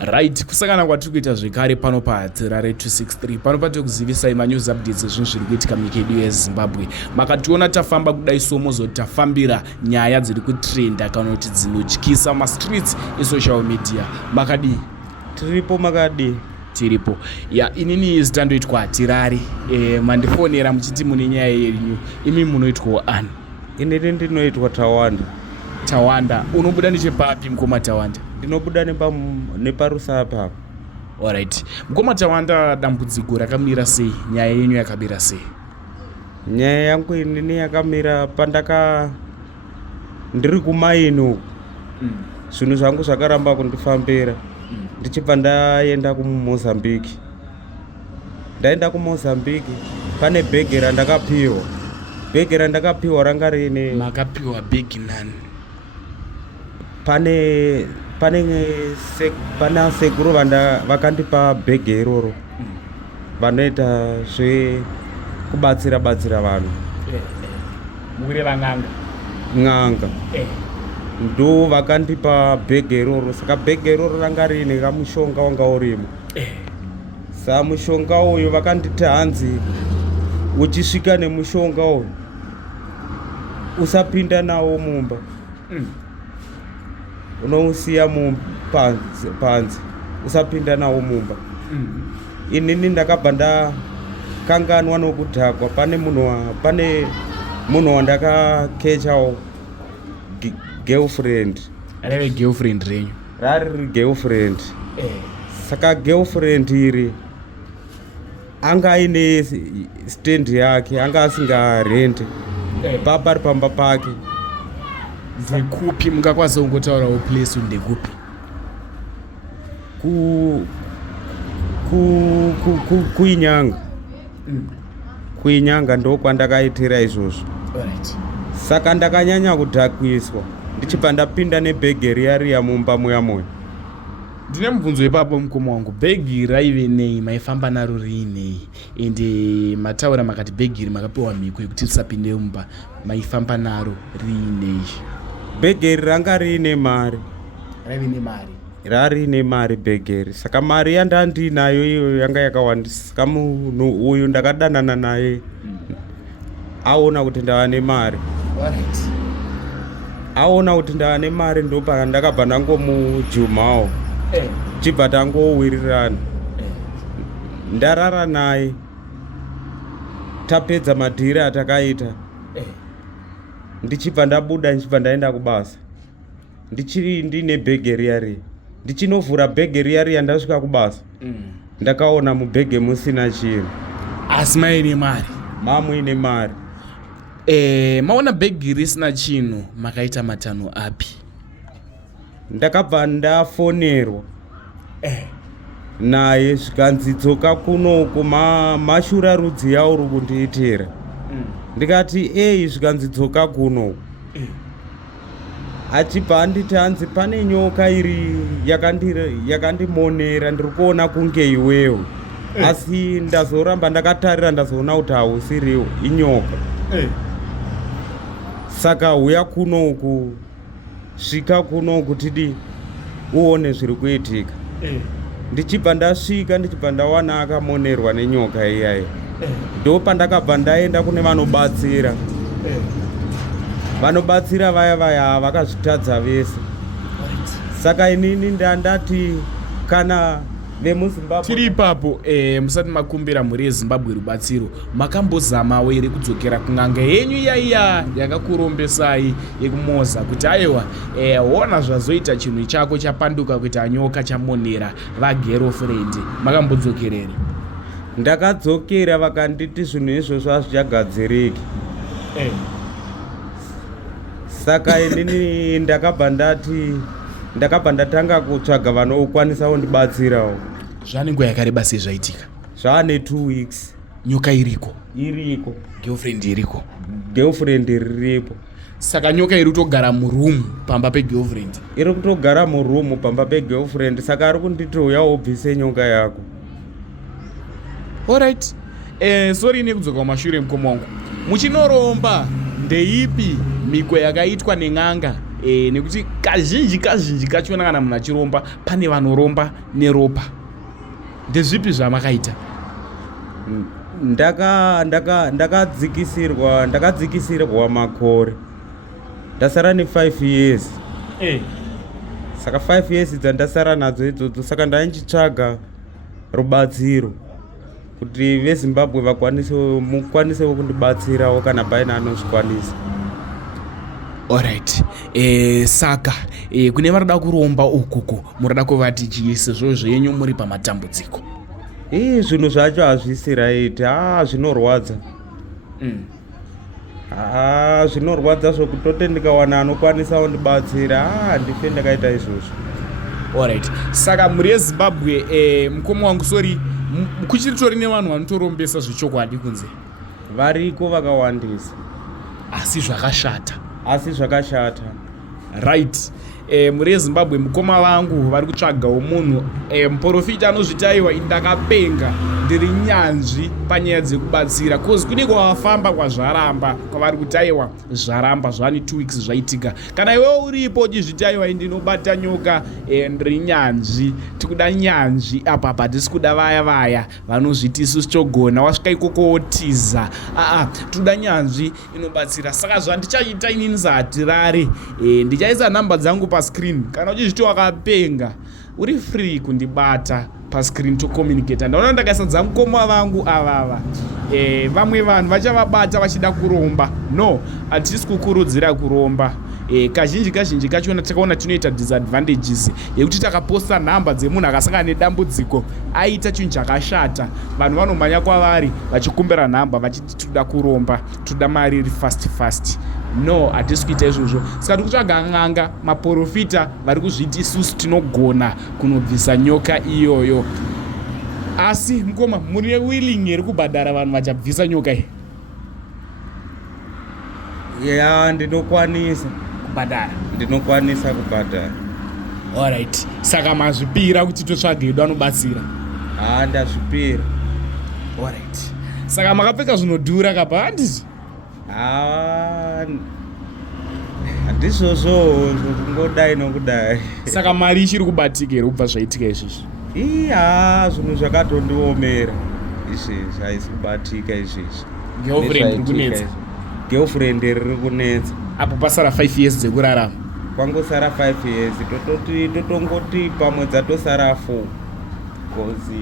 Right, kusangana kwatiri kuita zvekare pano paharare 263 pano patikuzivisai manews updates ezvinhu zviri kuitika munyika yedu yezimbabwe. Makationa tafamba kudai somozoti tafambira nyaya dziri kutrenda kana kuti dzinotyisa mastreets esocial media. Makadii? Tiripo makadii? Tiripo. Ya, inini zitandoitwa Tirari. Mandifonera muchiti mune nyaya yenyu. Imi munoitwa ani? Inini ndinoitwa Tawanda. Tawanda. Unobuda nechepapi mukoma Tawanda? Ndinobuda neparusapa. Alright. Mukoma Tawanda, dambudziko rakamira sei? Nyaya yenyu yakamira sei? Nyaya yangu inini yakamira ndiri kumaino. Zvinhu zvangu zvakaramba kundifambira. Ndichibva ndaenda kuMozambique. Ndaenda kuMozambique pane bhegi randakapiwa. Bhegi randakapiwa ranga rine. Makapiwa bhegi nani? Pana sekuru vakandipa bhegi iroro. Vanoita zvekubatsira vanhu. Mukureva Ng'anga. Ndo vakandipa bhegi iroro. Saka bhegi iroro ranga rine kamushonga wanga urimo. Sa mushonga uyu vakanditi hanzi uchisvika nemushonga uyu usapinda nawo mumba. Unousiya panze usapinda nawo mumba. Inini ndakabva ndakanganwa nokudhakwa. Pane munhu wandakakechawo girlfriend. Rave girlfriend renyu? Rari girlfriend. Saka girlfriend iri anga aine stand yake, anga asingarende. Pari pamba pake. Ndekupi? Mungakwanisa kungotaurawo place ndekupi? Kuinyanga. Kuinyanga ndo kwandakaitira izvozvo. Saka ndakanyanya kudhakwiswa ndichibva ndapinda nebhegi riya mumba muya. Ndine mubvunzo ipapo mukoma wangu. Bhegi raive nei? Maifamba naro riinei? Ende mataura makati bhegi iri makapiwa mhiko yekuti risapinde mumba. Maifamba naro riinei? Bhegi iri ranga riine mari. Raive nemari? Rari nemari bhegi iri. Saka mari yandandinayo iyo yanga yakawandisa. Saka munhu uyu ndakadanana naye aona kuti ndava nemari. Aona kuti ndava nemari ndo pandakabva ndangomujumawo. Chibva tangowirirana. Ndarara naye. Tapedza madhiri atakaita. Ndichibva ndabuda ndichibva ndaenda kubasa. Ndichiri ndine bhegi riya. Ndichinovhura bhegi riya ndasvika kubasa. Ndakaona mubhegi musina chinhu. Asi maine mari? Muine mari. Maona bhegi risina chinhu, makaita matanho api? Ndakabva ndafonerwa naye zvikanzi dzoka kunoku mashura rudzi yauri kundiitira. Ndikati zvikanzi dzoka kunoku. Achibva anditi hanzi pane nyoka iri yakandimonera, ndiri kuona kunge iwewe. Asi ndazoramba ndakatarira ndazoona kuti hausiriwo, inyoka. Saka uya kunoku, svika kunoku tidi uone zviri kuitika. Ndichibva ndasvika ndichibva ndawana akamonerwa nenyoka iyayi. Ndo pandakabva ndaenda kune vanobatsira. Vanobatsira vaya vakazvitadza vese. Saka inini ndandati kana vemuZimbabwe tiri ipapo, musati makumbira mhuri yeZimbabwe rubatsiro, makambozamawo ere kudzokera kun'anga yenyu iyaiya yakakurombesai yekumoza kuti aiwa ona zvazoita chinhu chako chapanduka kuita nyoka chamonera vagirlfriend? Makambodzokerera? Ndakadzokera vakanditi zvinhu izvozvo hazvichagadziriki. Saka inini ndakabva ndatanga kutsvaga vanokwanisawo ndibatsirawo. Zvane nguva yakareba sei zvaitika? Zvane 2 weeks. Nyoka iriko? Iriko. Girlfriend iriko? Girlfriend riripo. Saka nyoka iri kutogara murumu pamba pegirlfriend? Iri kutogara murumu pamba pegirlfriend. Saka ari kunditi uya ubvise nyoka yako. Alright. Sorry nekudzoka kumashure mukoma wangu. Muchinoromba ndeipi mhiko yakaitwa nen'anga nekuti kazhinji kachona kana munhu achiromba pane vanoromba neropa. Ndezvipi zvamakaita? ndakadzikisirwa makore, ndasara ne5 years. Saka 5 years dzandasara nadzo idzodzo, saka ndaichitsvaga rubatsiro kuti veZimbabwe mukwanisewo kundibatsirawo kana paina anozvikwanisa. Alright. Saka kune varada kuromba ukuku murada kuvati chii sezvo zvenyu muri pamatambudziko? Zvinhu zvacho hazvisi right. Zvinorwadza. Zvinorwadza zvokuti ndikawana anokwanisa kundibatsira ndife ndakaita izvozvo. Alright. Saka muri yeZimbabwe, mukoma wangu sorry, kuchiritori nevanhu vanotorombesa zvechokwadi kunze? Variko vakawandisa. Asi zvakashata. Right. Muri yeZimbabwe mukoma vangu vari kutsvagawo munhu muprofita anozvitaiwa ndakapenga ndiri nyanzvi panyaya dzekubatsira, cause kune kwavafamba kwazvaramba kwavari kutaiwa zvaramba zvani 2 weeks zvaitika. Kana iwe uripo uchizvitaiwa ndinobata nyoka, ndiri nyanzvi, tikuda nyanzvi apa patisi kuda vaya vanozviti isusu togona wasvika ikoko wotiza. Tikuda nyanzvi inobatsira. Saka zvandichaita inini sahatirare, ndichaisa nhamba dzangu pascreen. Kana uchizviti wakapenga uri free kundibata pascreen tocommunicate. Ndaona ndakaisa mukoma vangu avava, vamwe vanhu vachavabata vachida kuromba. No, hatisi kukurudzira kuromba. Kazhinji kachona takaona tunoita disadvantages yekuti takaposta nhamba dzemunhu akasangana nedambudziko aita chinhu chakashata, vanhu vanomhanya kwavari vachikumbira nhamba vachiti toda kuromba, toda mari iri fast. No, hatisi kuita izvozvo. Saka tikutsvaga n'anga, maprofita vari kuzviti isusu tinogona kunobvisa nyoka iyoyo. Asi mukoma, muri willing here kubhadhara vanhu vachabvisa nyoka iyi? Ndinokwanisa kubhadhara. Alright. Saka mazvipira kuti totsvaga edu anobatsira? Ndazvipira. Alright. Saka makapfeka zvinodhura kapa handizvo? Handizvozvo kungodai nokudai. Saka mari ichiri kubatika here kubva zvaitika izvizvi? Zvinhu zvakatondiomera izvezvi, haisi kubatika izvezvi. Girlfriend riri kunetsa. Apo pasara 5 years dzekurarama? Kwangosara 5 years, totongoti pamwe dzatosara 4 because